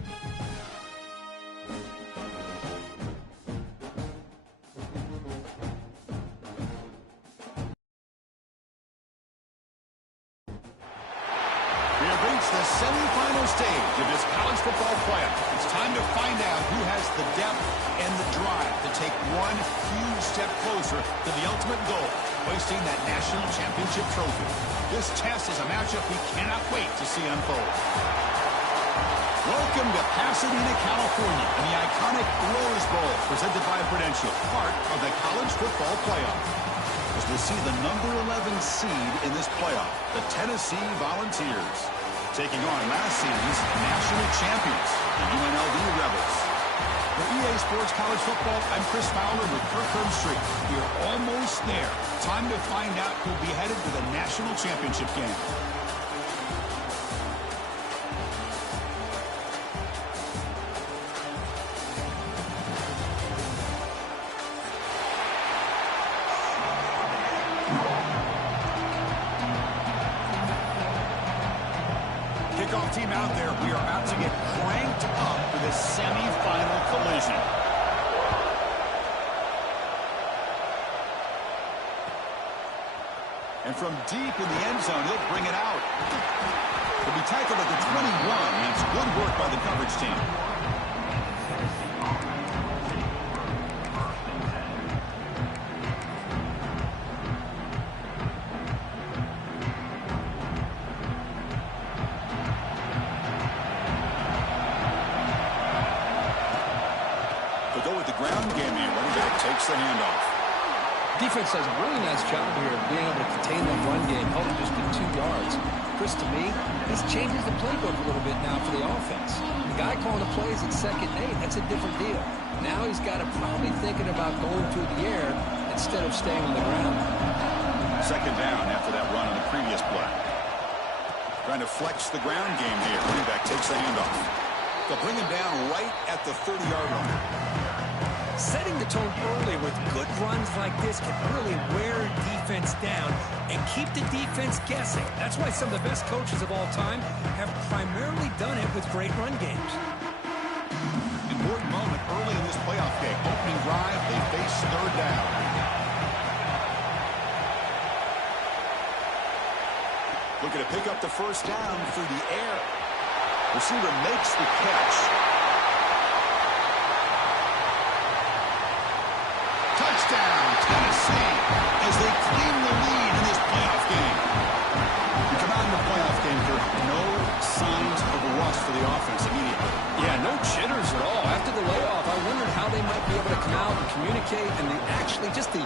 We have reached the semifinal stage of this college football playoff. It's time to find out who has the depth and the drive to take one huge step closer to the ultimate goal, hoisting that national championship trophy. This test is a matchup we cannot wait to see unfold. Welcome to Pasadena, California, and the iconic Rose Bowl, presented by Prudential, part of the college football playoff. As we'll see the number 11 seed in this playoff, the Tennessee Volunteers, taking on last season's national champions, the UNLV Rebels. For EA Sports College Football, I'm Chris Fowler with Kirk Herbstreit. We're almost there. Time to find out who'll be headed to the national championship game. Kickoff team out there. We are about to get cranked up for this semifinal collision. And from deep in the end zone, he'll bring it out. He'll be tackled at the 21. That's good work by the coverage team. Takes the handoff. Defense does a really nice job here of being able to contain that run game, help him just get 2 yards. Chris, to me, this changes the playbook a little bit now for the offense. The guy calling the plays at 2nd and 8, that's a different deal. Now he's got to probably thinking about going through the air instead of staying on the ground. 2nd down after that run on the previous play. Trying to flex the ground game here. Running back takes the handoff. They'll bring him down right at the 30-yard line. Setting the tone early with good runs like this can really wear defense down and keep the defense guessing. That's why some of the best coaches of all time have primarily done it with great run games. Important moment early in this playoff game. Opening drive, they face 3rd down. Looking to pick up the 1st down through the air. Receiver makes the catch. Touchdown, Tennessee, as they claim the lead in this playoff game. We come out in the playoff game for no signs of a rust for the offense immediately. Yeah, no jitters at all. After the layoff, I wondered how they might be able to come out and communicate, and actually just the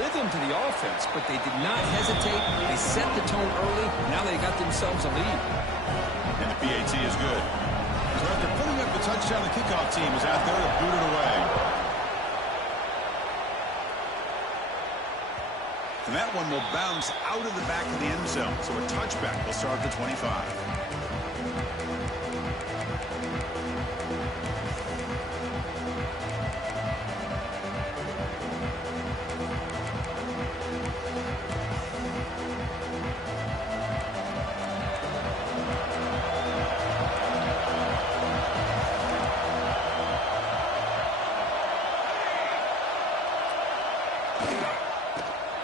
rhythm to the offense. But they did not hesitate. They set the tone early. Now they got themselves a lead. And the PAT is good. So after putting up the touchdown, the kickoff team is out there to boot it away. And that one will bounce out of the back of the end zone. So a touchback will start at the 25.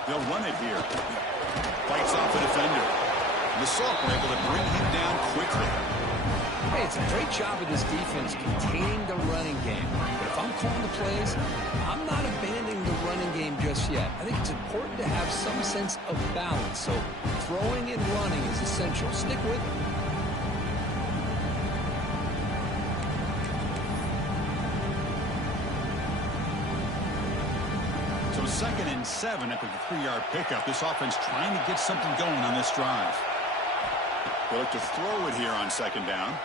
They'll run it here. Fights off a defender. And the Salk were able to bring him down quickly. Hey, it's a great job of this defense containing the running game. But if I'm calling the plays, I'm not abandoning the running game just yet. I think it's important to have some sense of balance. So throwing and running is essential. Stick with it. So 2nd and 7 after the 3-yard pickup. This offense trying to get something going on this drive. They'll look to throw it here on 2nd down.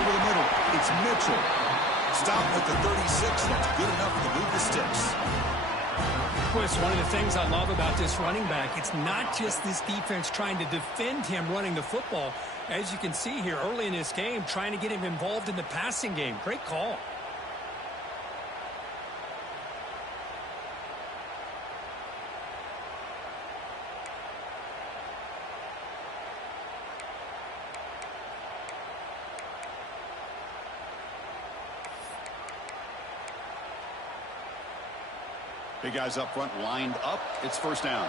Over the middle, it's Mitchell. Stop at the 36. That's good enough to move the sticks. Chris, one of the things I love about this running back, it's not just this defense trying to defend him running the football. As you can see here early in this game, trying to get him involved in the passing game. Great call. Big guys up front lined up. It's first down.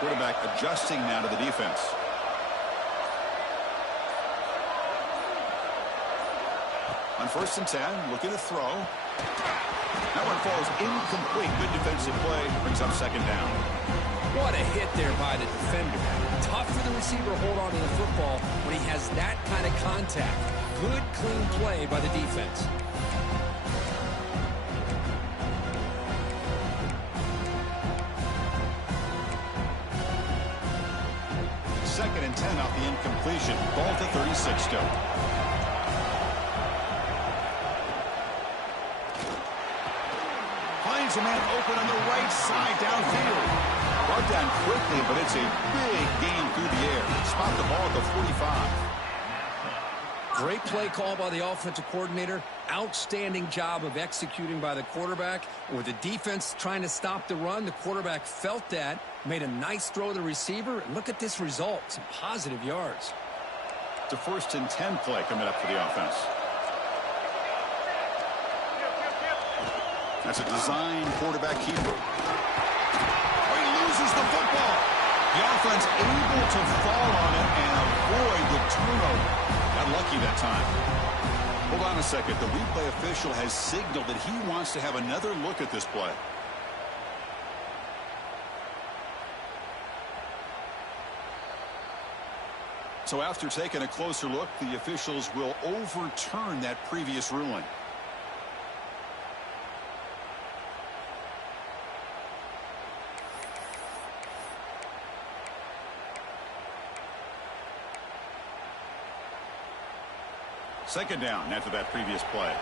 Quarterback adjusting now to the defense. On 1st and 10, looking to throw. That one falls incomplete. Good defensive play. Brings up second down. What a hit there by the defender. Tough for the receiver to hold on to the football when he has that kind of contact. Good, clean play by the defense. Second and 10 off the incompletion. Ball to 36 still. Finds a man open on the right side downfield. Brought down quickly, but it's a big gain through the air. Spot the ball at the 45. Great play call by the offensive coordinator. Outstanding job of executing by the quarterback. With the defense trying to stop the run, the quarterback felt that, made a nice throw to the receiver, and look at this result. Some positive yards. It's a 1st and 10 play coming up for the offense. That's a design quarterback keeper. The football. The offense able to fall on it and avoid the turnover. Got lucky that time. Hold on a second. The replay official has signaled that he wants to have another look at this play. So after taking a closer look, the officials will overturn that previous ruling. Second down after that previous play.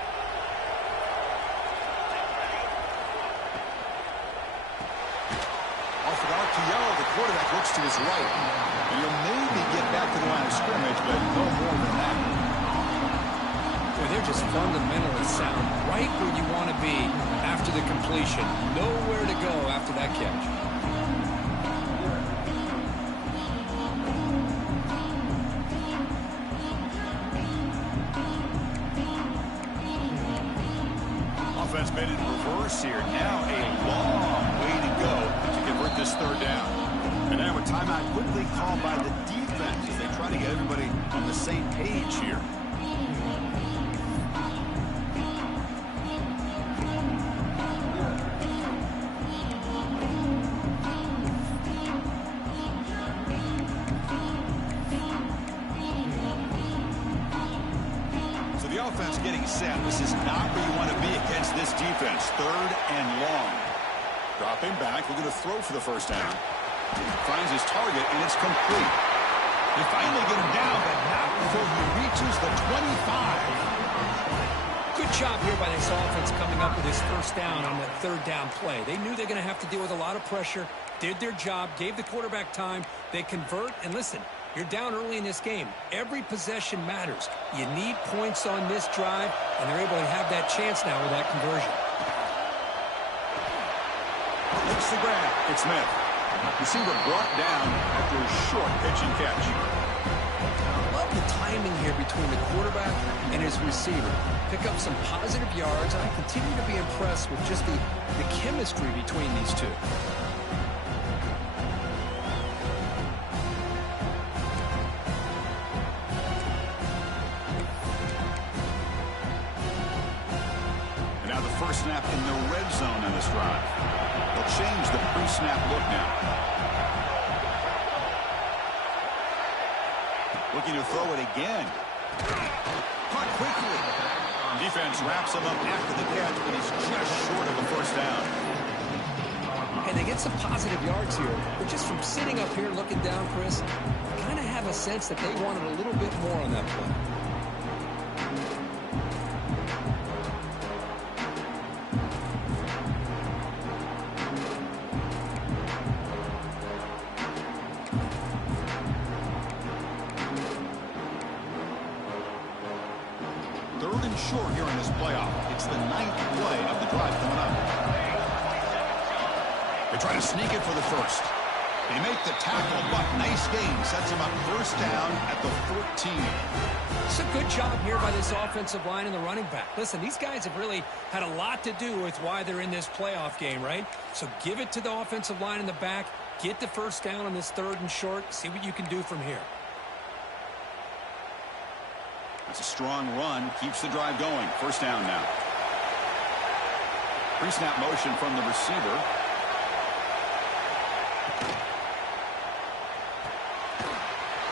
Offered out to Yellow. The quarterback looks to his right. And he'll maybe get back to the line of scrimmage, but no more than that. Boy, they're just fundamentally sound. Right where you want to be after the completion. Nowhere to go after that catch. Offense been in reverse here. Now a long way to go to convert this third down. And now a timeout quickly called by the defense as they try to get everybody on the same page here. Offense getting set. This is not where you want to be against this defense. 3rd and long. Dropping back, looking to throw for the first down. Finds his target, and it's complete. They finally get him down, but not before he reaches the 25. Good job here by this offense coming up with his first down on that 3rd down play. They knew they're going to have to deal with a lot of pressure, did their job, gave the quarterback time. They convert, and listen, you're down early in this game. Every possession matters. You need points on this drive, and they're able to have that chance now with that conversion. Makes the grab. It's Smith. Receiver brought down after a short pitch and catch. I love the timing here between the quarterback and his receiver. Pick up some positive yards, and I continue to be impressed with just the chemistry between these two. Snap in the red zone on this drive. They'll change the pre-snap look now. Looking to throw it again. Caught quickly. Defense wraps him up after the catch, but he's just short of a first down. And they get some positive yards here, but just from sitting up here looking down, Chris, I kind of have a sense that they wanted a little bit more on that play. Short here in this playoff. It's the 9th play of the drive coming up. They try to sneak it for the first. They make the tackle, but nice gain. Sets him up first down at the 14. It's a good job here by this offensive line and the running back. Listen, these guys have really had a lot to do with why they're in this playoff game, right? So give it to the offensive line in the back. Get the first down on this 3rd and short. See what you can do from here. That's a strong run. Keeps the drive going. First down now. Pre-snap motion from the receiver.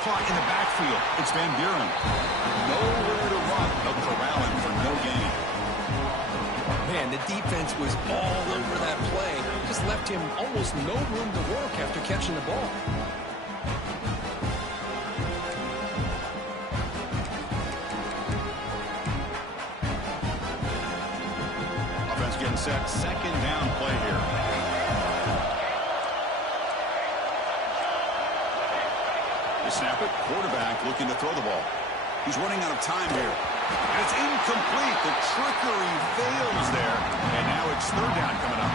Caught in the backfield. It's Van Buren. Nowhere to run. They'll corral him for no gain. Man, the defense was all over that play. Just left him almost no room to work after catching the ball. Offense getting set. Second down play here. They snap it. Quarterback looking to throw the ball. He's running out of time here. And it's incomplete. The trickery fails there. And now it's 3rd down coming up.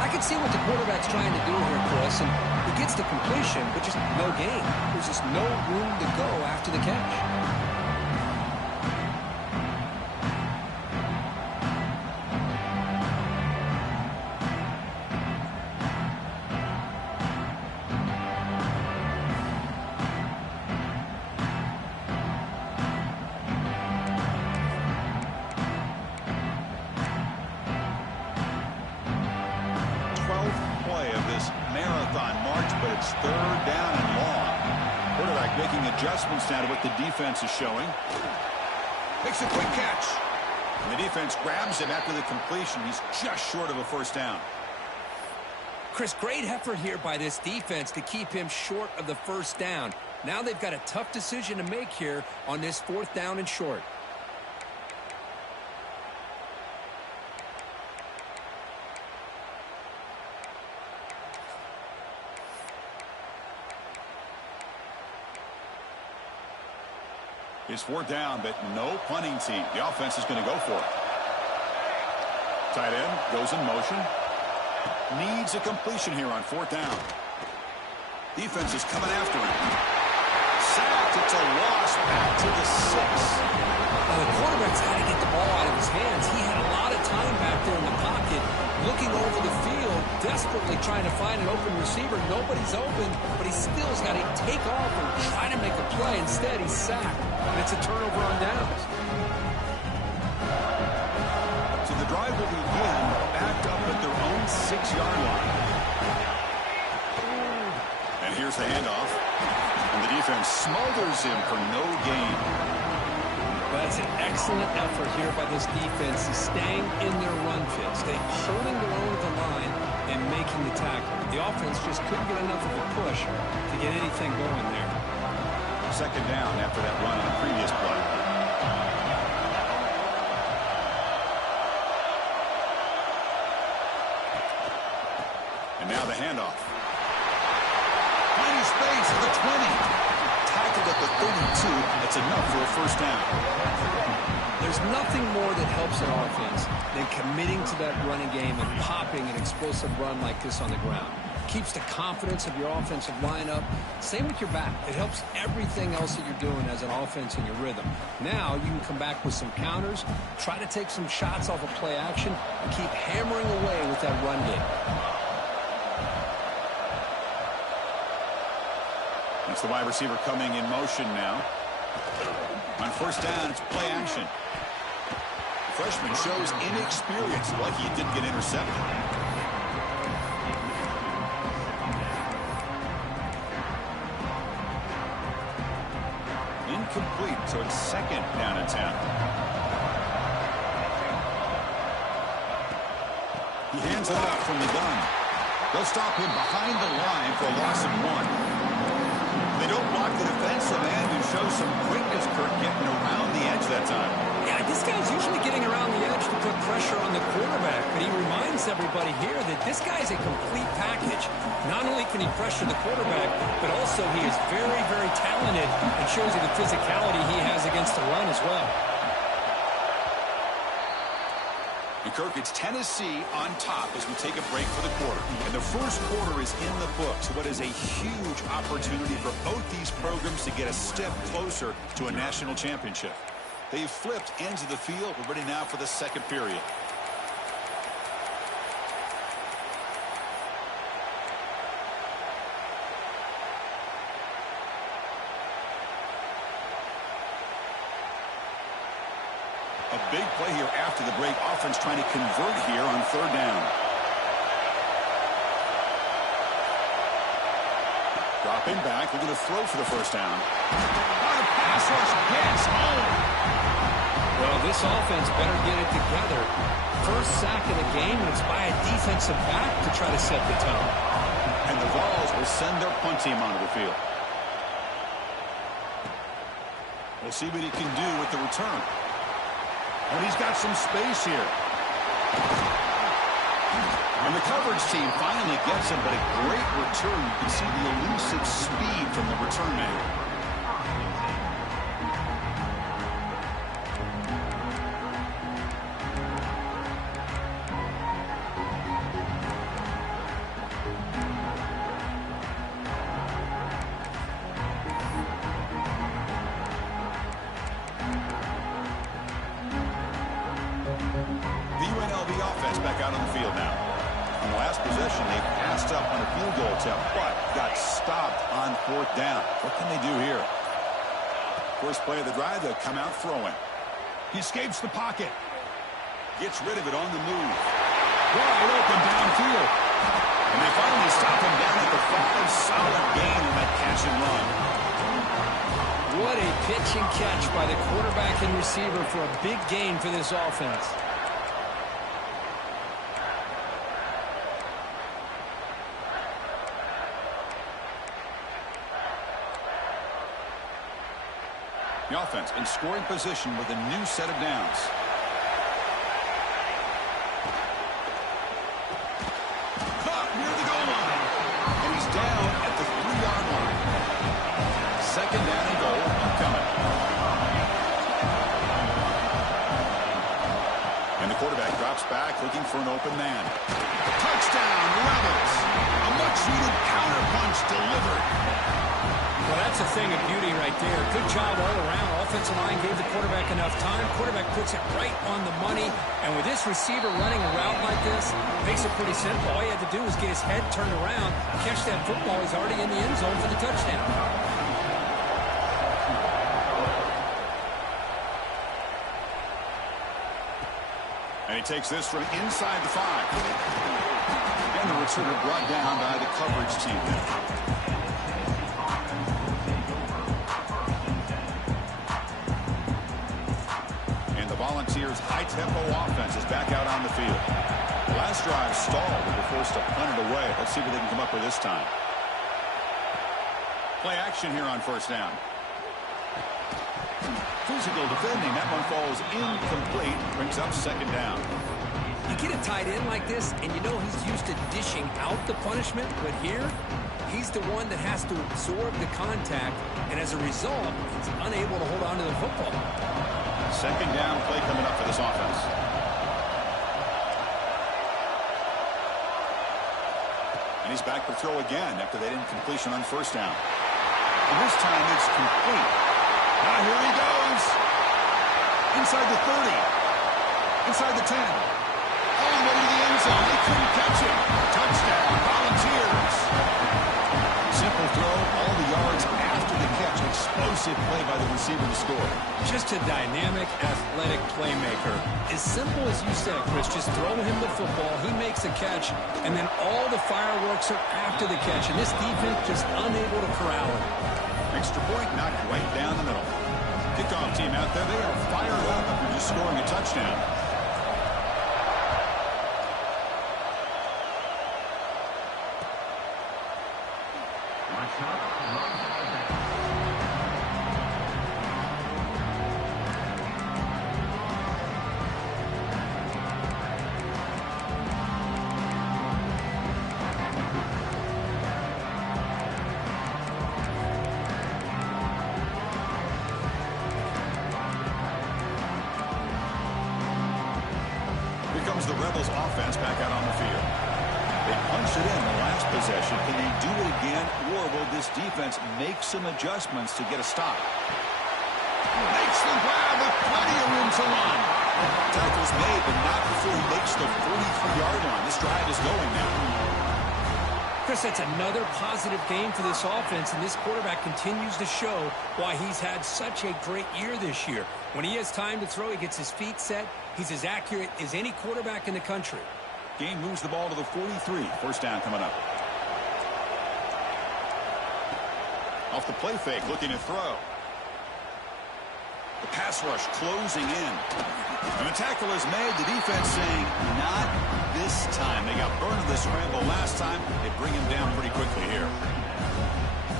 I can see what the quarterback's trying to do here, Chris, and he gets the completion, but just no gain. There's just no room to go after the catch. 12th play of this marathon march, but it's 3rd down and long. Quarterback making adjustments now to what the defense is showing. Makes a quick catch. And the defense grabs him after the completion. He's just short of a first down. Chris, great effort here by this defense to keep him short of the first down. Now they've got a tough decision to make here on this 4th down and short. It's 4th down, but no punting team. The offense is going to go for it. Tight end goes in motion. Needs a completion here on 4th down. Defense is coming after him. Sacked. It's a loss back to the 6. Now the quarterback's got to get the ball out of his hands. He had a lot of time back there in the pocket, looking over the field, desperately trying to find an open receiver. Nobody's open, but he still's got to take off and try to make a play. Instead, he's sacked, and it's a turnover on downs. So the drive will begin back up at their own 6-yard line. And here's the handoff. And the defense smothers him for no gain. That's an excellent effort here by this defense, staying in their run fit, staying holding their own at the line and making the tackle. The offense just couldn't get enough of a push to get anything going there. 2nd down after that run on the previous play. And now the handoff. Finding space at the 20. Tackled at the 32. That's enough for a first down. There's nothing more that helps an offense than committing to that running game and popping an explosive run like this on the ground. Keeps the confidence of your offensive lineup. Same with your back. It helps everything else that you're doing as an offense in your rhythm. Now you can come back with some counters, try to take some shots off of play action, and keep hammering away with that run game. It's the wide receiver coming in motion now. On 1st down, it's play action. The freshman shows inexperience, like he didn't get intercepted. Incomplete, so it's 2nd down and 10. He hands it off from the gun. They'll stop him behind the line for a loss of 1. They don't block the defensive end who shows some quickness, Kirk, getting around the edge that time. Yeah, this guy's usually getting around the edge to put pressure on the quarterback, but he reminds everybody here that this guy's a complete package. Not only can he pressure the quarterback, but also he is very, very talented and shows you the physicality he has against the run as well. And Kirk, it's Tennessee on top as we take a break for the quarter. And the first quarter is in the books. What is a huge opportunity for both these programs to get a step closer to a national championship. They've flipped ends of the field. We're ready now for the second period. A big play here after the break. Offense trying to convert here on third down. Dropping back, looking to throw for the first down. On a pass rush, gets home. Well, this offense better get it together. First sack of the game, and it's by a defensive back to try to set the tone. And the Vols will send their punt team onto the field. We'll see what he can do with the return. And he's got some space here. And the coverage team finally gets him, but a great return. You can see the elusive speed from the return man. Back out on the field now. On the last possession, they passed up on a field goal attempt, but got stopped on fourth down. What can they do here? First play of the drive, they'll come out throwing. He escapes the pocket. Gets rid of it on the move. Wide open downfield. And they finally stop him down at the 5. Solid gain on that catch and run. What a pitch and catch by the quarterback and receiver for a big gain for this offense. The offense in scoring position with a new set of downs. Caught near the goal line. And he's down at the 3-yard line. Second down and goal upcoming. And the quarterback drops back looking for an open man. Touchdown, Rebels. A much-needed counterpunch delivered. Well, that's a thing of beauty right there. Good job all around. Offensive line gave the quarterback enough time. Quarterback puts it right on the money. And with this receiver running a route like this, makes it pretty simple. All he had to do was get his head turned around, catch that football. He's already in the end zone for the touchdown. And he takes this from inside the 5. And the returner brought down by the coverage team. Volunteers' high-tempo offense is back out on the field. The last drive stalled. They were forced to punt it away. Let's see what they can come up with this time. Play action here on first down. Physical defending. That one falls incomplete. Brings up second down. You get a tight end like this, and you know he's used to dishing out the punishment, but here, he's the one that has to absorb the contact, and as a result, he's unable to hold on to the football. Second down play coming up for this offense. And he's back to throw again after that incompletion on first down. And this time it's complete. Now here he goes. Inside the 30. Inside the 10. All the way to the end zone. They couldn't catch him. Touchdown, Volunteers. Simple throw, all the yards after the catch. Explosive play by the receiver to score. Just a dynamic, athletic playmaker. As simple as you said, Chris, just throw him the football, he makes a catch, and then all the fireworks are after the catch, and this defense just unable to corral him. Extra point knocked right down the middle. Kickoff team out there, they are fired up after just scoring a touchdown. Rebels offense back out on the field. They punched it in the last possession. Can they do it again, or will this defense make some adjustments to get a stop? Makes the grab with plenty of room to run. Tackle's made, but not before he makes the 43-yard line. This drive is going now. Chris, that's another positive game for this offense, and this quarterback continues to show why he's had such a great year this year. When he has time to throw, he gets his feet set. He's as accurate as any quarterback in the country. Game moves the ball to the 43. First down coming up. Off the play fake, looking to throw. The pass rush closing in. And the tackle is made. The defense saying, not this time. They got burned in the scramble last time. They bring him down pretty quickly here.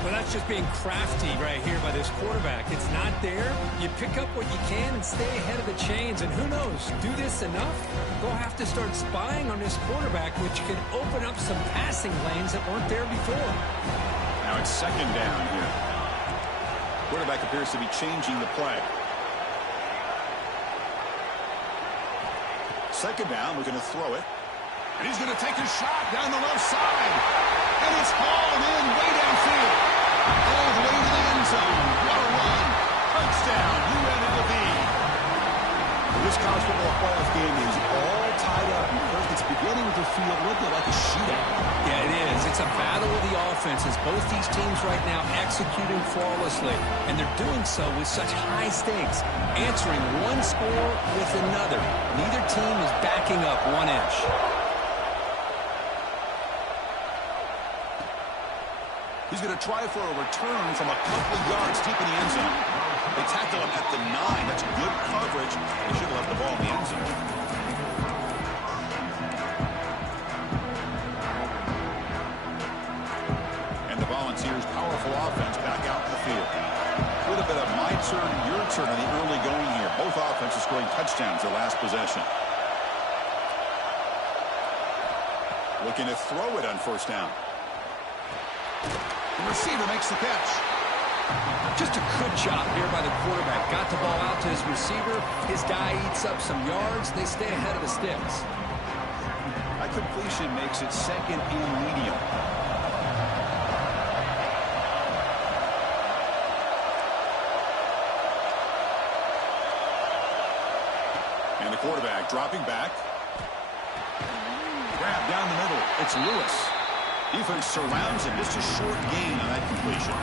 Well, that's just being crafty right here by this quarterback. It's not there. You pick up what you can and stay ahead of the chains. And who knows, do this enough, they'll have to start spying on this quarterback, which can open up some passing lanes that weren't there before. Now it's second down here. Quarterback appears to be changing the play. Second down, we're going to throw it. And he's going to take a shot down the left side. And it's hauled in way downfield. All the way to the end zone. What a run. Touchdown, UNLV. This college football playoff game is all tied up because it's beginning to feel a little bit like a shootout. Yeah, it is. It's a battle of the offenses. Both these teams right now executing flawlessly. And they're doing so with such high stakes. Answering one score with another. Neither team is backing up 1 inch. He's going to try for a return from a couple of yards deep in the end zone. They tackle him at the 9. That's good coverage. They should have left the ball in the end zone. And the Volunteers' powerful offense back out in the field. A little bit of my turn, your turn in the early going here. Both offenses scoring touchdowns their last possession. Looking to throw it on first down. The receiver makes the catch. Just a good job here by the quarterback. Got the ball out to his receiver. His guy eats up some yards. They stay ahead of the sticks. A completion makes it second and medium. And the quarterback dropping back. Grab down the middle. It's Lewis. Defense surrounds him. Just a short gain on that completion.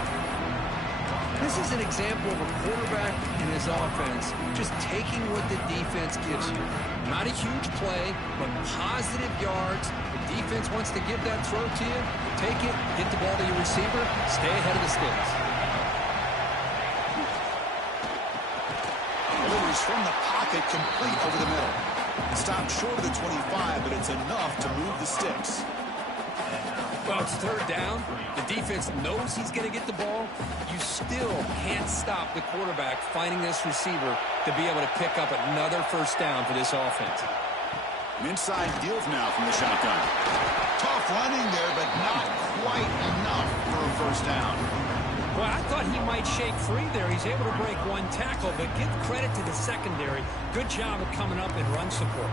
This is an example of a quarterback and his offense just taking what the defense gives you. Not a huge play, but positive yards. The defense wants to give that throw to you. Take it, get the ball to your receiver, stay ahead of the sticks. Delivers from the pocket, complete over the middle. It stopped short of the 25, but it's enough to move the sticks. Well, it's third down. The defense knows he's going to get the ball. You still can't stop the quarterback finding this receiver to be able to pick up another first down for this offense. An inside deal now from the shotgun. Tough running there, but not quite enough for a first down. Well, I thought he might shake free there. He's able to break one tackle, but give credit to the secondary. Good job of coming up in run support.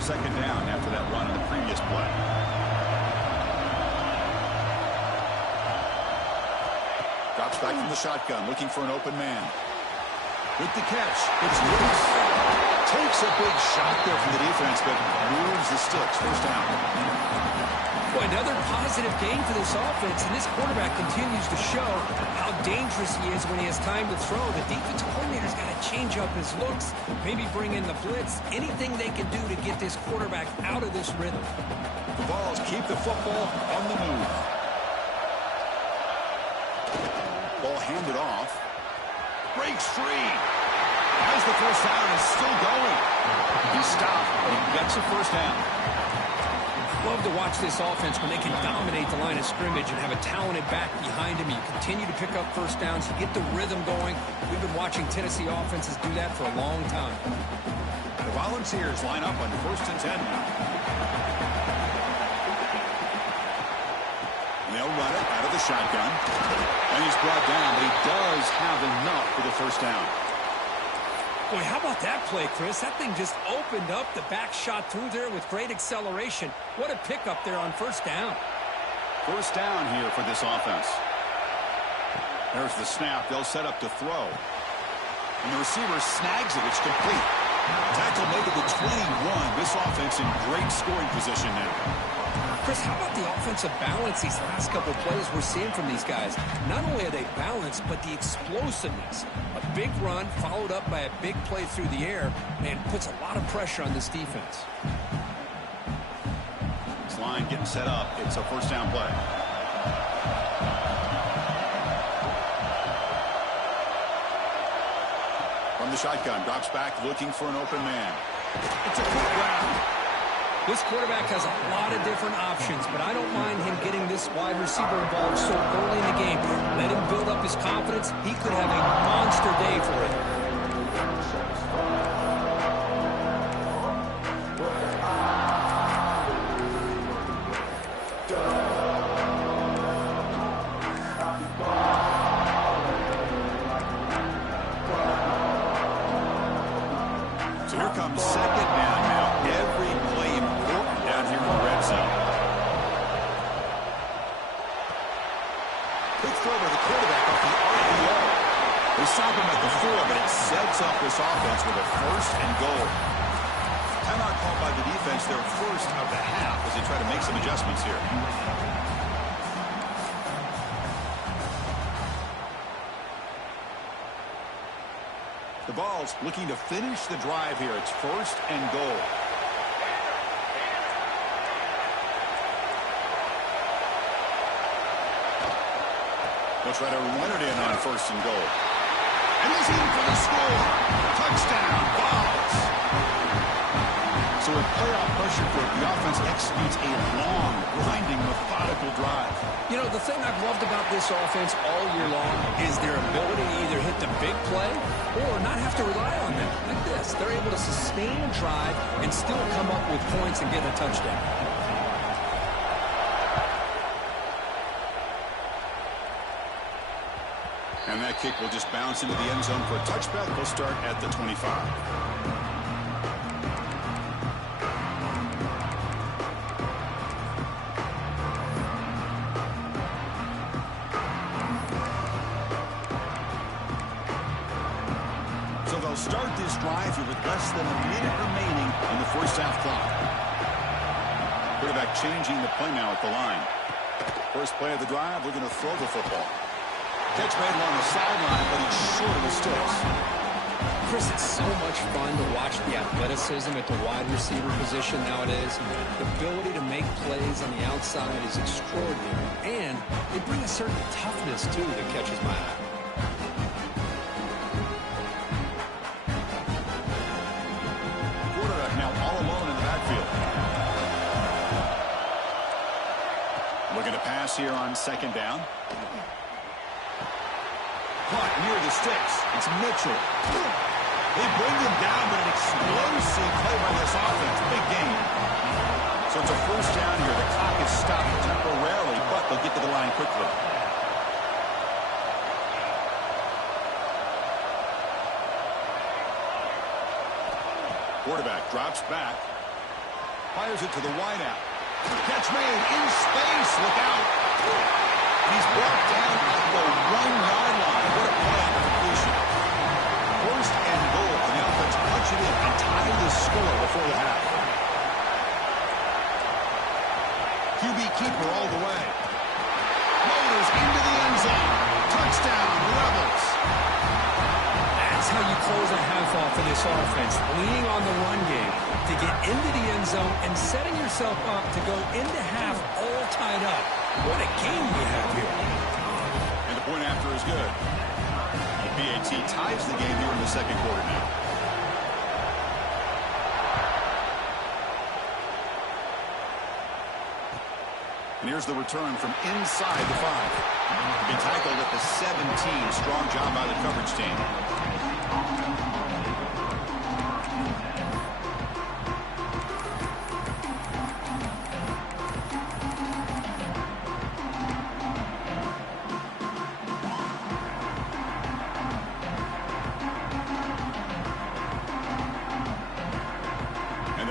Second down after that run on the previous play. Drops back from the shotgun, looking for an open man. With the catch, it's Lewis. Takes a big shot there from the defense, but moves the sticks. First down. Boy, another positive game for this offense, and this quarterback continues to show how dangerous he is when he has time to throw. The defensive coordinator's got to change up his looks, maybe bring in the blitz, anything they can do to get this quarterback out of this rhythm. The Vols keep the football on the move. Ball handed off. Breaks free. Has the first down and still going. He stopped, and he gets a first down. Love to watch this offense when they can dominate the line of scrimmage and have a talented back behind him. You continue to pick up first downs. You get the rhythm going. We've been watching Tennessee offenses do that for a long time. The Volunteers line up on first and 10 now. they'll run it out of the shotgun. And he's brought down, but he does have enough for the first down. Boy, how about that play, Chris? That thing just opened up. The back shot through there with great acceleration. What a pickup there on first down. First down here for this offense. There's the snap. They'll set up to throw. And the receiver snags it. It's complete. Tackle made to the 21. This offense in great scoring position now. Chris, how about the offensive balance these last couple plays we're seeing from these guys? Not only are they balanced, but the explosiveness. A big run followed up by a big play through the air and puts a lot of pressure on this defense. This line getting set up. It's a first down play. From the shotgun, drops back looking for an open man. It's a quick round. This quarterback has a lot of different options, but I don't mind him getting this wide receiver involved so early in the game. Let him build up his confidence. He could have a monster day for it. So here comes second down now. Every play important down here in the red zone. Quick throw by the quarterback off the RPO. They stop him at the 4, but it sets up this offense with a first and goal. Timeout called by the defense, their first of the half, as they try to make some adjustments here. The Vols looking to finish the drive here. It's first and goal. They'll try to run it in on first and goal. And he's in for the score. Touchdown, Vols. So with playoff pressure for it, the offense executes a long, grinding, methodical drive. You know, the thing I've loved about this offense all year long is their ability to either hit the big play or not have to rely on them. Like this, they're able to sustain a drive and still come up with points and get a touchdown. And that kick will just bounce into the end zone for a touchback. They'll start at the 25. Start this drive here with less than a minute remaining in the first half clock. Quarterback changing the play now at the line. First play of the drive, looking to throw the football. Catch made along the sideline, but he's short of the sticks. Chris, it's so much fun to watch the athleticism at the wide receiver position nowadays. The ability to make plays on the outside is extraordinary, and they bring a certain toughness, too, that catches my eye. Looking to pass here on second down. Caught near the sticks. It's Mitchell. They bring him down, but an explosive play by this offense. Big game. So it's a first down here. The clock is stopped temporarily, but they'll get to the line quickly. Quarterback drops back. Fires it to the wideout. Catch made in space. Look out. He's brought down at the 1-yard line. What a play on the completion. First and goal. And the offense punch it in and tie the score before the half. QB keeper all the way. Motors into the end zone. Touchdown, Rebels. That's how you close a half off of this offense, leaning on the run game to get into the end zone and setting yourself up to go into half all tied up. What a game we have here. And the point after is good. The PAT ties the game here in the second quarter now. And here's the return from inside the 5. Been tackled at the 17. Strong job by the coverage team.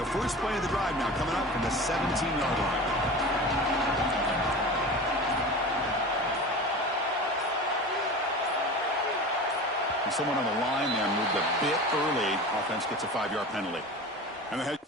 first play of the drive now coming up from the 17-yard line. And someone on the line there moved a bit early. Offense gets a 5-yard penalty. And the head.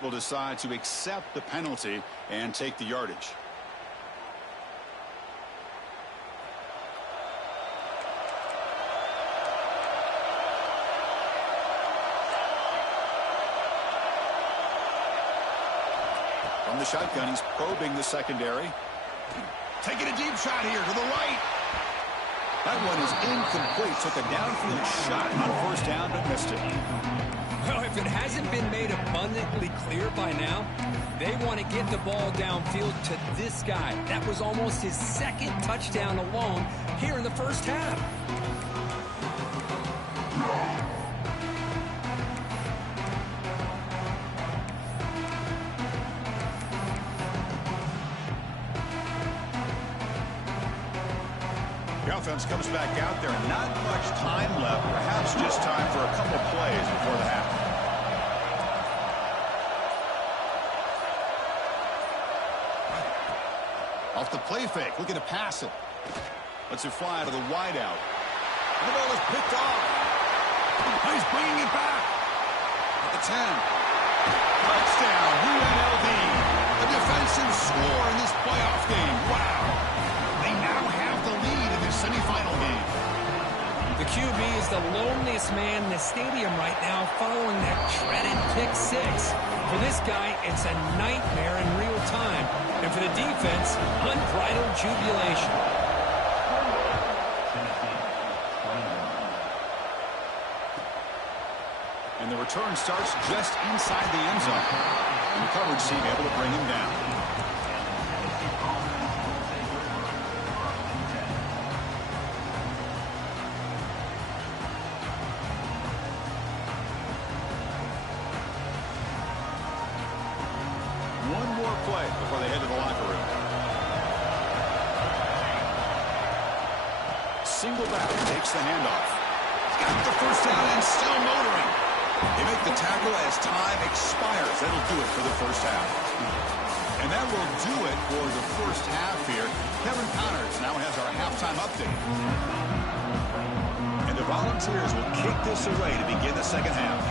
Will decide to accept the penalty and take the yardage. From the shotgun, he's probing the secondary. Taking a deep shot here to the right. That one is incomplete. Took a downfield shot on first down, but missed it. Well, if it hasn't been made abundantly clear by now, they want to get the ball downfield to this guy. That was almost his second touchdown alone here in the first half. The offense comes back out there. Not much time left. Perhaps just time for a couple plays before the half. Off the play fake, looking to pass it. Lets it fly to the wideout. And the ball is picked off. He's bringing it back. At the 10. Touchdown, UNLV. A defensive score in this playoff game. Wow. They now have the lead in this semifinal game. The QB is the loneliest man in the stadium right now following that dreaded pick six. For this guy, it's a nightmare in real time. And for the defense, unbridled jubilation. And the return starts just inside the end zone. And the coverage team able to bring him down. One more play before they head to the locker room. Single back takes the handoff. Got the first down and still motoring. They make the tackle as time expires. That'll do it for the first half. And that will do it for the first half here. Kevin Connors now has our halftime update. And the Volunteers will kick this away to begin the second half.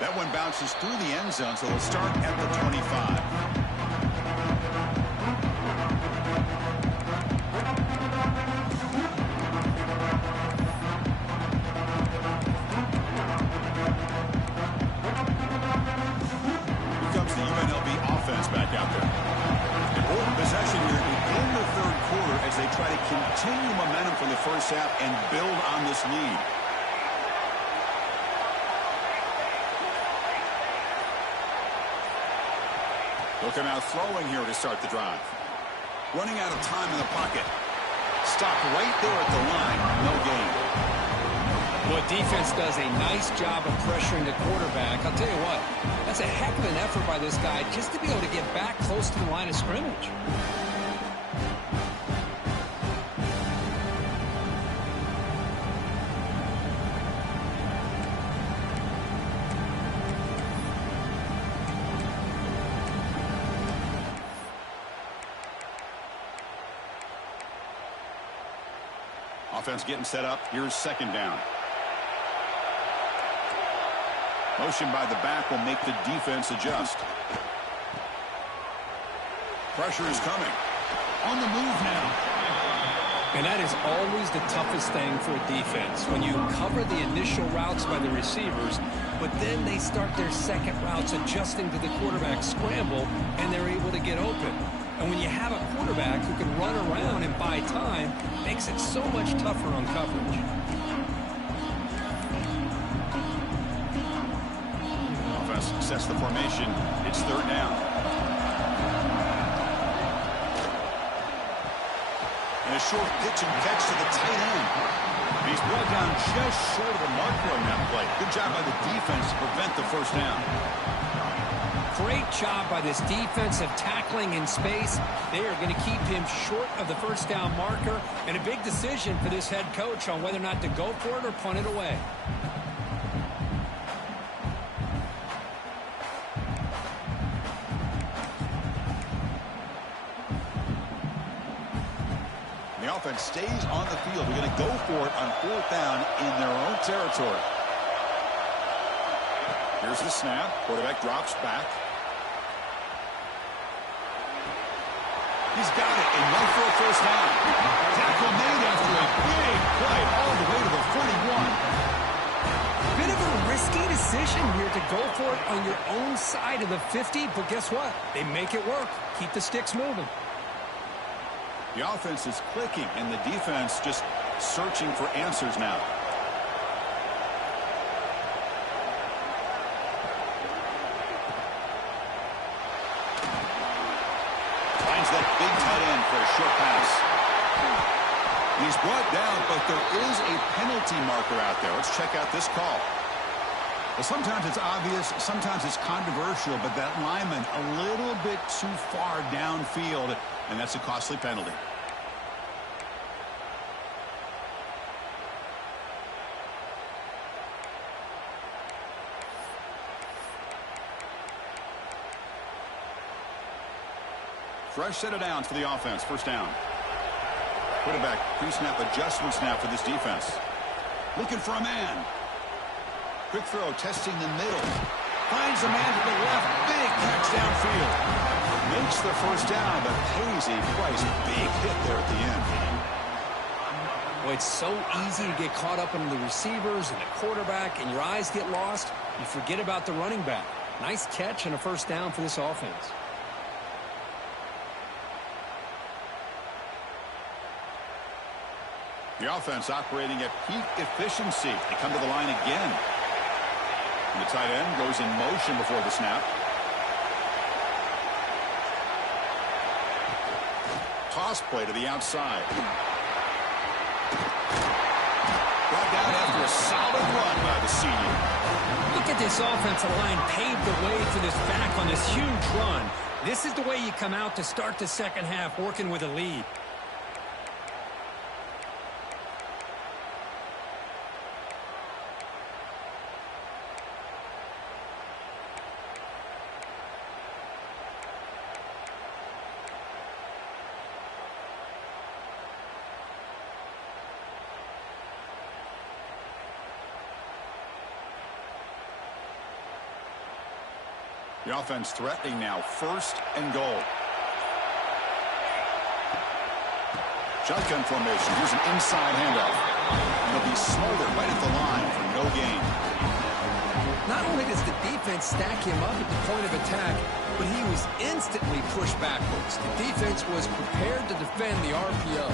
That one bounces through the end zone, so they'll start at the 25. Here comes the UNLV offense back out there. Important possession here in the third quarter as they try to continue momentum from the first half and build on this lead. They'll come out throwing here to start the drive. Running out of time in the pocket. Stopped right there at the line. No gain. Well, defense does a nice job of pressuring the quarterback. I'll tell you what, that's a heck of an effort by this guy just to be able to get back close to the line of scrimmage. Offense getting set up. Here's second down. Motion by the back will make the defense adjust. Pressure is coming. On the move now. And that is always the toughest thing for a defense. When you cover the initial routes by the receivers, but then they start their second routes adjusting to the quarterback scramble, and they're able to get open. And when you have a quarterback who can run around and buy time, makes it so much tougher on coverage. Offense sets the formation. It's third down. And a short pitch and catch to the tight end. He's brought down just short of the marker on that play. Good job by the defense to prevent the first down. Great job by this defensive tackling in space. They are going to keep him short of the first down marker. And a big decision for this head coach on whether or not to go for it or punt it away. The offense stays on the field. We're going to go for it on fourth down in their own territory. Here's the snap. Quarterback drops back. He's got it, and right for a first down. Tackle made after a big play all the way to the 41. Bit of a risky decision here to go for it on your own side of the 50, but guess what? They make it work. Keep the sticks moving. The offense is clicking, and the defense just searching for answers now. Finds that big tight end for a short pass. He's brought down, but there is a penalty marker out there. Let's check out this call. Well, sometimes it's obvious, sometimes it's controversial, but that lineman a little bit too far downfield, and that's a costly penalty. Fresh set of downs for the offense. First down. Quarterback pre-snap adjustment snap for this defense. Looking for a man. Quick throw, testing the middle. Finds a man to the left. Big catch downfield. Makes the first down, but pays a price. Big hit there at the end. Well, it's so easy to get caught up in the receivers and the quarterback, and your eyes get lost. You forget about the running back. Nice catch and a first down for this offense. The offense operating at peak efficiency. They come to the line again. And the tight end goes in motion before the snap. Toss play to the outside. Brought down after a solid run by the senior. Look at this offensive line paved the way for this back on this huge run. This is the way you come out to start the second half, working with a lead. The offense threatening now. First and goal. Shotgun formation. Here's an inside handoff. And he'll be smothered right at the line for no gain. Not only does the defense stack him up at the point of attack, but he was instantly pushed backwards. The defense was prepared to defend the RPO.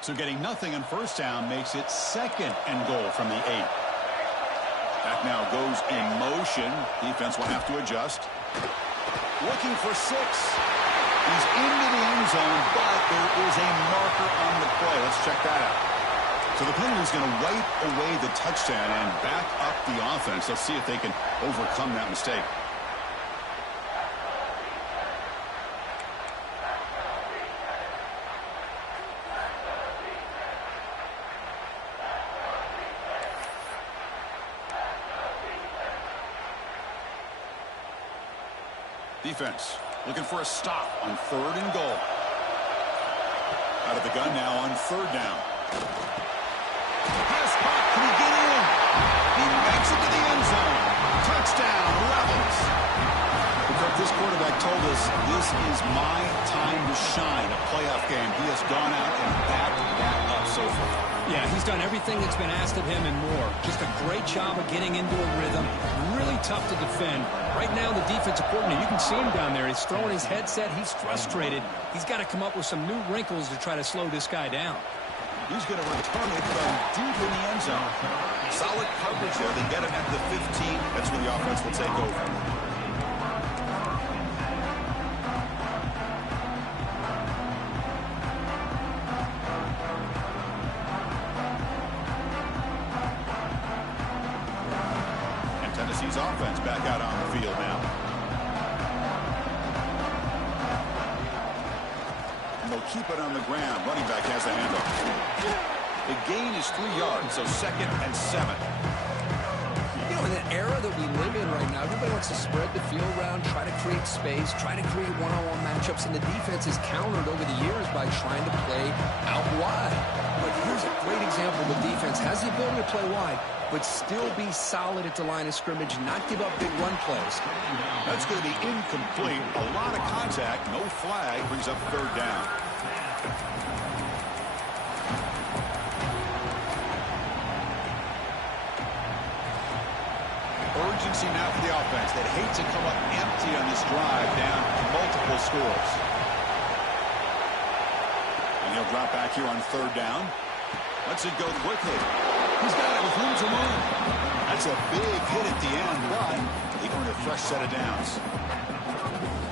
So getting nothing on first down makes it second and goal from the 8. Back now goes in motion. Defense will have to adjust. Looking for 6. He's into the end zone, but there is a marker on the play. Let's check that out. So the penalty is going to wipe away the touchdown and back up the offense. Let's see if they can overcome that mistake. Defense looking for a stop on third and goal. Out of the gun now on third down. Pass caught. Can he get in? He makes it to the end zone. Touchdown, Rebels. Because this quarterback told us this is my time to shine a playoff game, he has gone out and backed that up so far. Yeah, he's done everything that's been asked of him and more. Just a great job of getting into a rhythm. Really tough to defend. Right now, the defensive coordinator, you can see him down there. He's throwing his headset. He's frustrated. He's got to come up with some new wrinkles to try to slow this guy down. He's going to return it from deep in the end zone. Solid coverage there. They get him at the 15. That's where the offense will take over. Tennessee's offense back out on the field now. And they'll keep it on the ground. Running back has the handoff. The gain is 3 yards, so 2nd and 7. You know, in the era that we live in right now, everybody wants to spread the field around, try to create space, try to create one-on-one matchups, and the defense is countered over the years by trying to play out wide. But here's a great example of a defense has the ability to play wide, but still be solid at the line of scrimmage, not give up big run plays. That's going to be incomplete. A lot of contact, no flag, brings up 3rd down. Urgency now for the offense. They'd hate to come up empty on this drive, down multiple scores. And he'll drop back here on 3rd down. Lets it go quickly. He's got it with room to move. That's a big hit at the end, but they earn a fresh set of downs.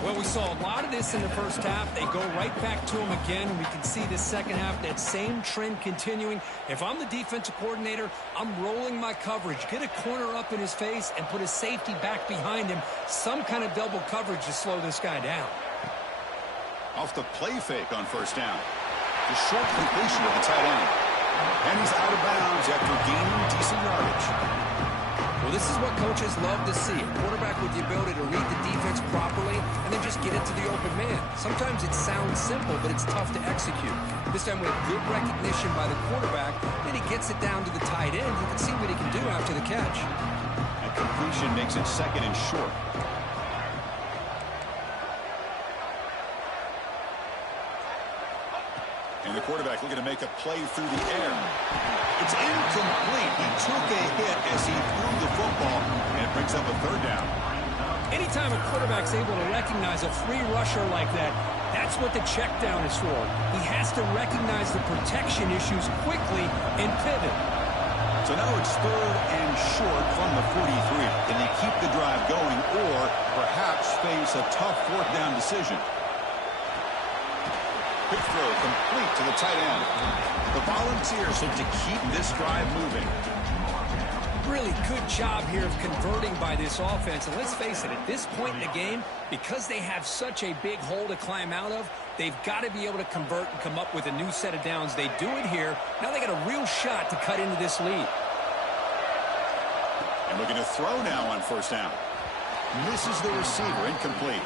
Well, we saw a lot of this in the first half. They go right back to him again. We can see the second half, that same trend continuing. If I'm the defensive coordinator, I'm rolling my coverage. Get a corner up in his face and put a safety back behind him. Some kind of double coverage to slow this guy down. Off the play fake on 1st down. The short completion of the tight end. And he's out of bounds after gaining decent yardage. Well, this is what coaches love to see. A quarterback with the ability to read the defense properly and then just get it to the open man. Sometimes it sounds simple, but it's tough to execute. This time with good recognition by the quarterback, then he gets it down to the tight end. You can see what he can do after the catch. And completion makes it 2nd and short. And the quarterback looking to make a play through the air. It's incomplete. He took a hit as he threw the football, and it brings up a 3rd down. Anytime a quarterback's able to recognize a free rusher like that, that's what the check down is for. He has to recognize the protection issues quickly and pivot. So now it's 3rd and short from the 43. Can they keep the drive going or perhaps face a tough 4th down decision? Quick throw complete to the tight end. The Volunteers look to keep this drive moving. Really good job here of converting by this offense. And let's face it, at this point in the game, because they have such a big hole to climb out of, they've got to be able to convert and come up with a new set of downs. They do it here. Now they got a real shot to cut into this lead. And looking to throw now on 1st down. Misses the receiver, incomplete.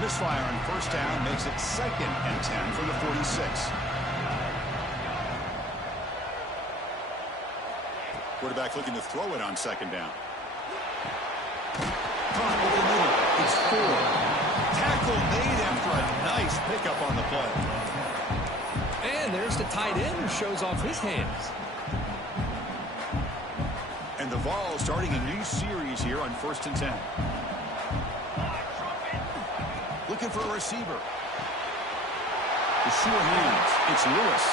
Misfire on 1st down makes it 2nd and 10 from the 46. Quarterback looking to throw it on 2nd down. Caught over the middle. It's 4. Tackle made after a nice pickup on the play. And there's the tight end who shows off his hands. And the Vols starting a new series here on 1st and 10. Looking for a receiver. The sure hands. It's Lewis.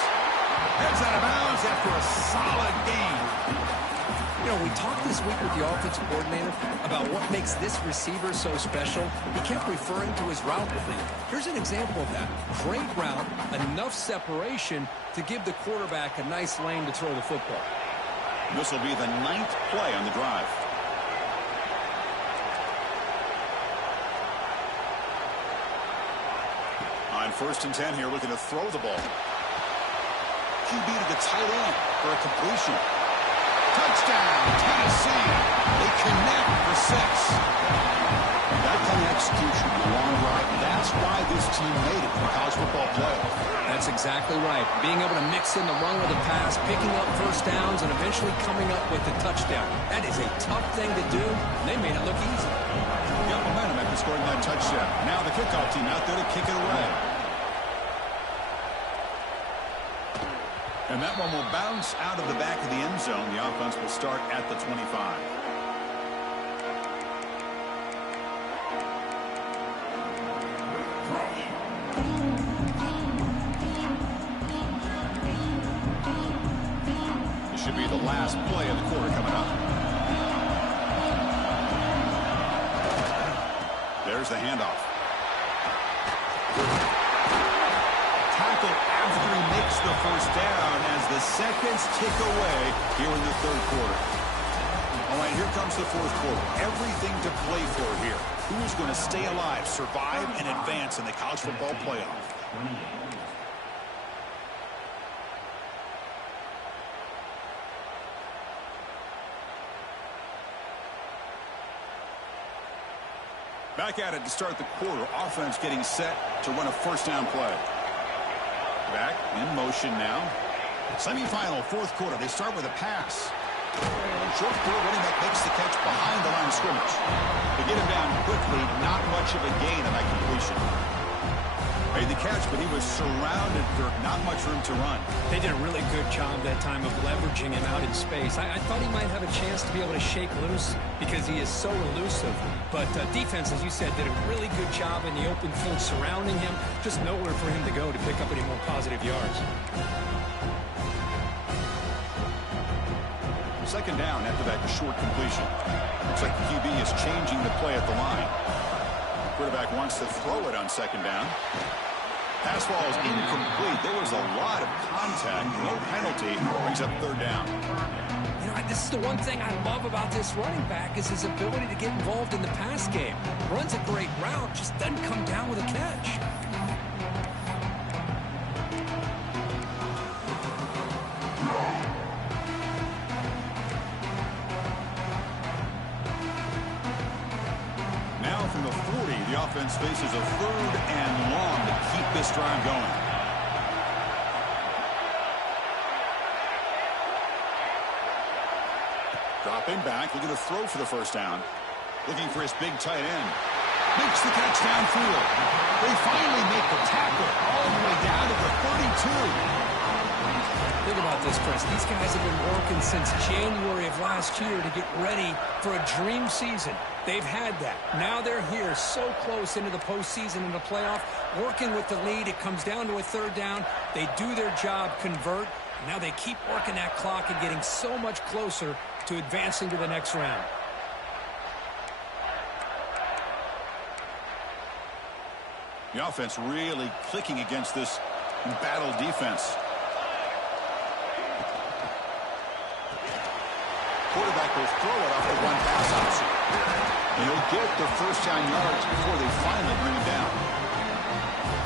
Heads out of bounds after a solid gain. You know, we talked this week with the offensive coordinator about what makes this receiver so special. He kept referring to his route movement. Here's an example of that. Great route, enough separation to give the quarterback a nice lane to throw the football. This will be the 9th play on the drive. On 1st and 10 here, looking to throw the ball. QB to the tight end for a completion. Touchdown, Tennessee. They connect for 6. That kind of execution on the long drive, that's why this team made it in the college football playoff. That's exactly right. Being able to mix in the run with the pass, picking up first downs, and eventually coming up with the touchdown. That is a tough thing to do, and they made it look easy. Got momentum after scoring that touchdown. Now the kickoff team out there to kick it away. And that one will bounce out of the back of the end zone. The offense will start at the 25. Should be the last play of the quarter coming up. There's the handoff. Tackle after he makes the first down as the seconds tick away here in the third quarter. All right, here comes the fourth quarter. Everything to play for here. Who's going to stay alive, survive, and advance in the college football playoff? Back at it to start the quarter. Offense getting set to run a first down play. Back in motion now. Semifinal fourth quarter. They start with a pass. Short throw, running back makes the catch behind the line of scrimmage. They get him down quickly. Not much of a gain on that completion. Made the catch, but he was surrounded, Dirk. Not much room to run. They did a really good job that time of leveraging him out in space. I thought he might have a chance to be able to shake loose because he is so elusive. But defense, as you said, did a really good job in the open field surrounding him. Just nowhere for him to go to pick up any more positive yards. Second down after that short completion. Looks like the QB is changing the play at the line. Quarterback wants to throw it on second down. Pass ball is incomplete. There was a lot of contact. No penalty. Brings up third down. You know, this is the one thing I love about this running back is his ability to get involved in the pass game. Runs a great route, just doesn't come down with a catch. From the 40, the offense faces a third and long to keep this drive going. Dropping back, looking to throw for the first down. Looking for his big tight end. Makes the catch downfield. They finally make the tackle all the way down to the 32. Think about this, Chris. These guys have been working since January of last year to get ready for a dream season. They've had that. Now they're here so close into the postseason and the playoff, working with the lead. It comes down to a third down. They do their job, convert. Now they keep working that clock and getting so much closer to advancing to the next round. The offense really clicking against this battle defense. Quarterback will throw it off the one pass option. He'll get the first down yards before they finally bring him down.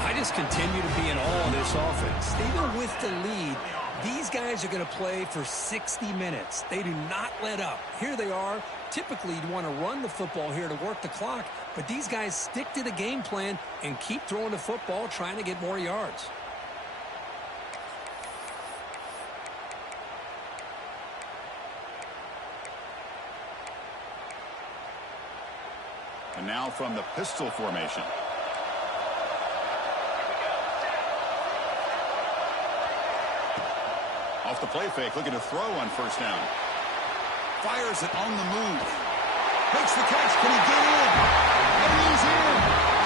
I just continue to be in awe of this offense. Even with the lead, these guys are going to play for 60 minutes. They do not let up. Here they are. Typically, you'd want to run the football here to work the clock, but these guys stick to the game plan and keep throwing the football, trying to get more yards. And now from the pistol formation. Off the play fake, looking to throw on first down. Fires it on the move. Makes the catch. Can he get in? And he's in.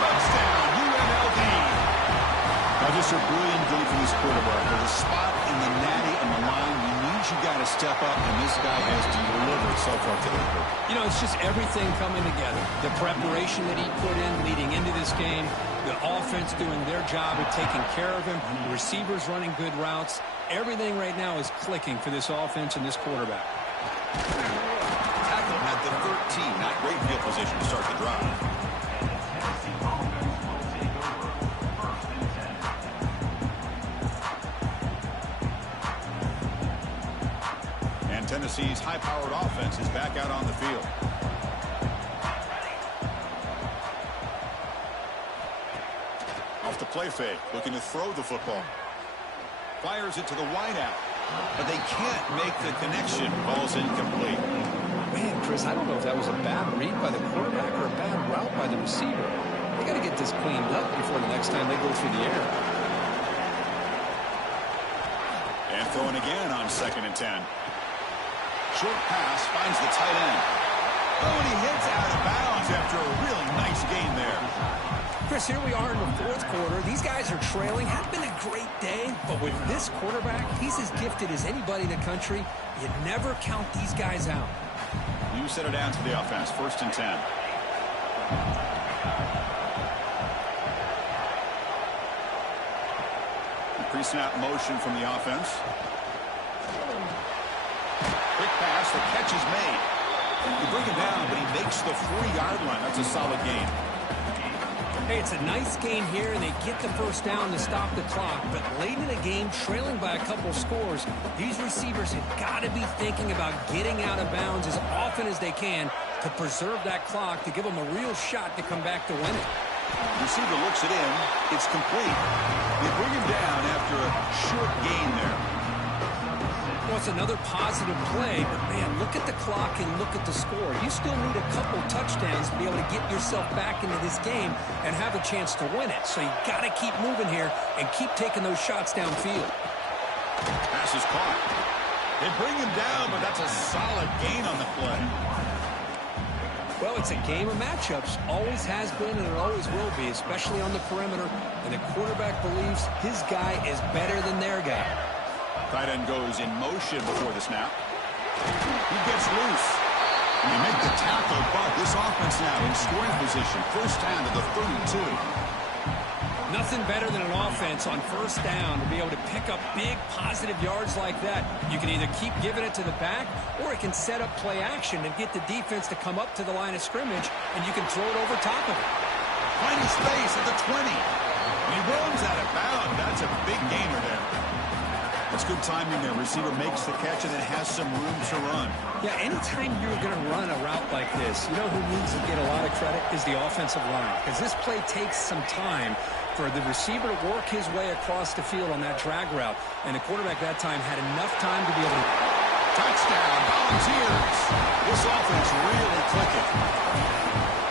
Touchdown, UNLV. Now just a brilliant day for this quarterback. There's a spot in the natty and the line. You got to step up, and this guy has delivered so far today. You know, it's just everything coming together. The preparation that he put in leading into this game, the offense doing their job of taking care of him, the receivers running good routes. Everything right now is clicking for this offense and this quarterback. Tackle at the 13. Not great field position to start the drive. Tennessee's high-powered offense is back out on the field. Off the play fake, looking to throw the football. Fires it to the wideout, but they can't make the connection. Ball's incomplete. Man, Chris, I don't know if that was a bad read by the quarterback or a bad route by the receiver. They got to get this cleaned up before the next time they go through the air. And throwing again on 2nd and 10. Short pass finds the tight end. Oh, and he hits out of bounds after a really nice gain there. Chris, here we are in the 4th quarter. These guys are trailing. Had been a great day, but with this quarterback, he's as gifted as anybody in the country. You never count these guys out. You set it down to the offense. 1st and 10. Pre-snap motion from the offense. Quick pass. The catch is made. You bring him down, but he makes the 40-yard line. That's a solid gain. Hey, it's a nice game here, and they get the first down to stop the clock. But late in the game, trailing by a couple scores, these receivers have got to be thinking about getting out of bounds as often as they can to preserve that clock, to give them a real shot to come back to win it. Receiver looks it in. It's complete. They bring him down after a short gain there. Well, it's another positive play, but, man, look at the clock and look at the score. You still need a couple touchdowns to be able to get yourself back into this game and have a chance to win it. So you got to keep moving here and keep taking those shots downfield. Pass is caught. They bring him down, but that's a solid gain on the play. Well, it's a game of matchups. Always has been, and it always will be, especially on the perimeter. And the quarterback believes his guy is better than their guy. Tight end goes in motion before the snap. He gets loose. And they make the tackle, but this offense now in scoring position. 1st down to the 32. Nothing better than an offense on 1st down to be able to pick up big positive yards like that. You can either keep giving it to the back, or it can set up play action and get the defense to come up to the line of scrimmage, and you can throw it over top of it. Finding space at the 20. And he runs out of bounds. That's a big gainer there. That's good timing there. Receiver makes the catch and then has some room to run. Yeah, anytime you're going to run a route like this, you know who needs to get a lot of credit is the offensive line. Because this play takes some time for the receiver to work his way across the field on that drag route. And the quarterback that time had enough time to be able to... Touchdown, Volunteers. This offense really clicking.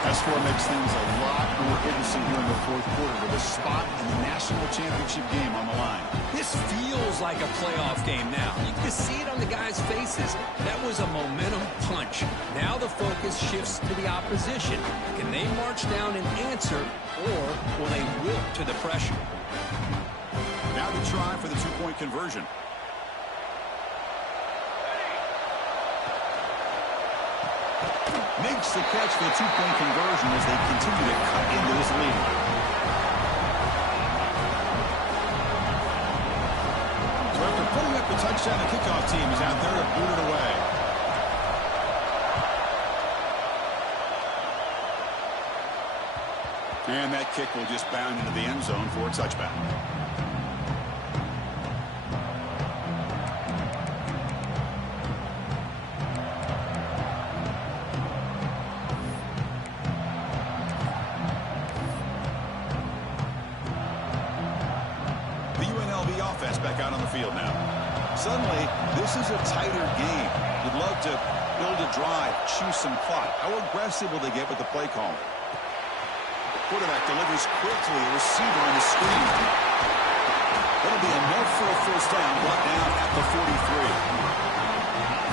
That score makes things a lot more interesting here in the 4th quarter with a spot in the national championship game on the line. This feels like a playoff game now. You can see it on the guys' faces. That was a momentum punch. Now the focus shifts to the opposition. Can they march down and answer, or will they wilt to the pressure? Now to try for the 2-point conversion. Makes the catch for the 2-point conversion as they continue to cut into this lead. So after putting up the touchdown, the kickoff team is out there to boot it away. And that kick will just bound into the end zone for a touchback. Offense back out on the field now. Suddenly, this is a tighter game. You'd love to build a drive, choose some clock. How aggressive will they get with the play calling? The quarterback delivers quickly, a receiver on the screen. That'll be enough for a 1st down, brought down at the 43.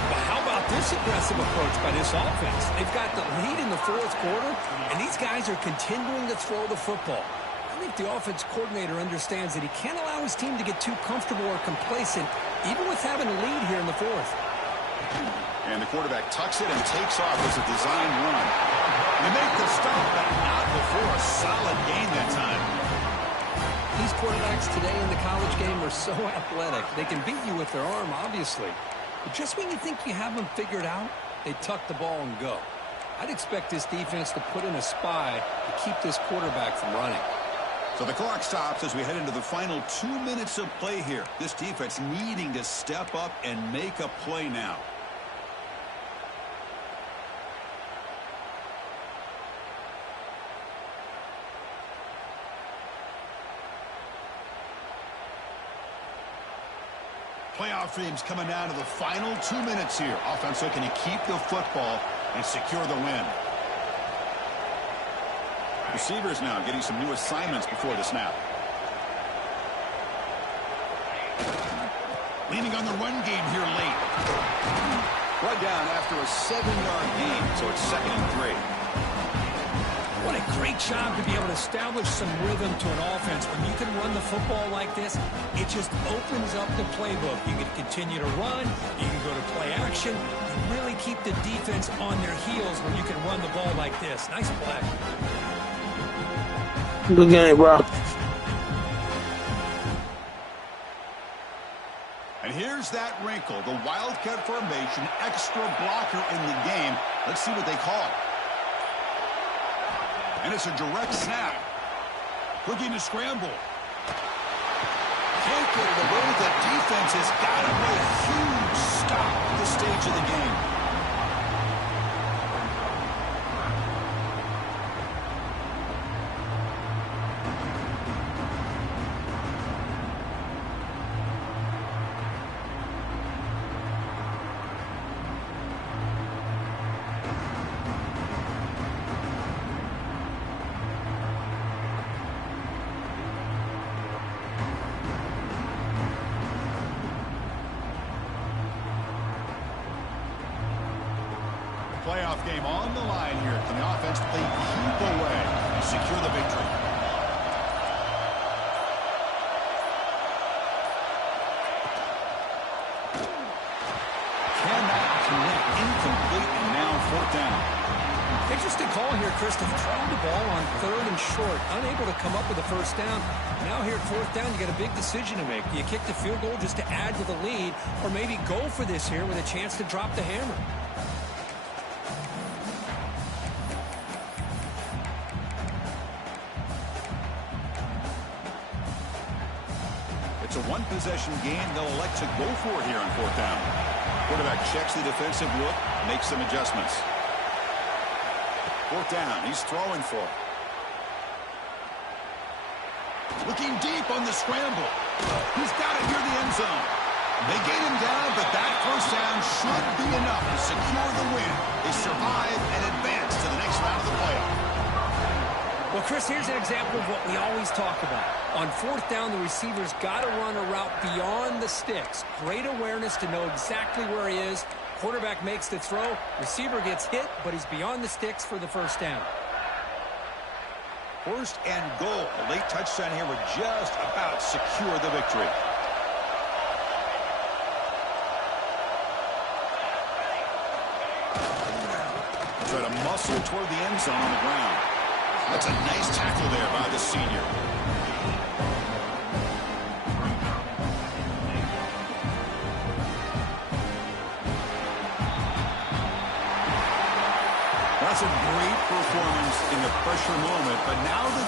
Well, how about this aggressive approach by this offense? They've got the lead in the 4th quarter, and these guys are continuing to throw the football. I think the offense coordinator understands that he can't allow his team to get too comfortable or complacent, even with having a lead here in the 4th. And the quarterback tucks it and takes off as a design run. They make the stop, but not before a solid gain that time. These quarterbacks today in the college game are so athletic. They can beat you with their arm, obviously. But just when you think you have them figured out, they tuck the ball and go. I'd expect this defense to put in a spy to keep this quarterback from running. So the clock stops as we head into the final 2 minutes of play here. This defense needing to step up and make a play now. Playoff games coming down to the final 2 minutes here. Offense looking to keep the football and secure the win. Receivers now getting some new assignments before the snap. Leaning on the run game here late. Brought down after a 7-yard gain, so it's 2nd and 3. What a great job to be able to establish some rhythm to an offense. When you can run the football like this, it just opens up the playbook. You can continue to run, you can go to play action, and really keep the defense on their heels when you can run the ball like this. Nice play. Good game, bro. And here's that wrinkle, the Wildcat formation, extra blocker in the game. Let's see what they call. And it's a direct snap. Looking to scramble. Can't get it away. The defense has got him with a huge stop at this stage of the game. Playoff game on the line here. Can the offense play keep away and secure the victory? Cannot connect. Incomplete, and now 4th down. Interesting call here, Chris. They've thrown the ball on 3rd and short, unable to come up with a 1st down. Now here at 4th down, you got a big decision to make. Do you kick the field goal just to add to the lead, or maybe go for this here with a chance to drop the hammer? It's a one-possession game. They'll elect to go for it here on 4th down. Quarterback checks the defensive look, makes some adjustments. 4th down. He's throwing for it. Looking deep on the scramble. He's got it near the end zone. They get him down, but that 1st down should be enough to secure the win. They survive and advance to the next round of the playoff. Well, Chris, here's an example of what we always talk about. On 4th down, the receiver's got to run a route beyond the sticks. Great awareness to know exactly where he is. Quarterback makes the throw. Receiver gets hit, but he's beyond the sticks for the 1st down. 1st and goal. A late touchdown here would just about secure the victory. Try to muscle toward the end zone on the ground. That's a nice tackle there by the senior. That's a great performance in the pressure moment, but now the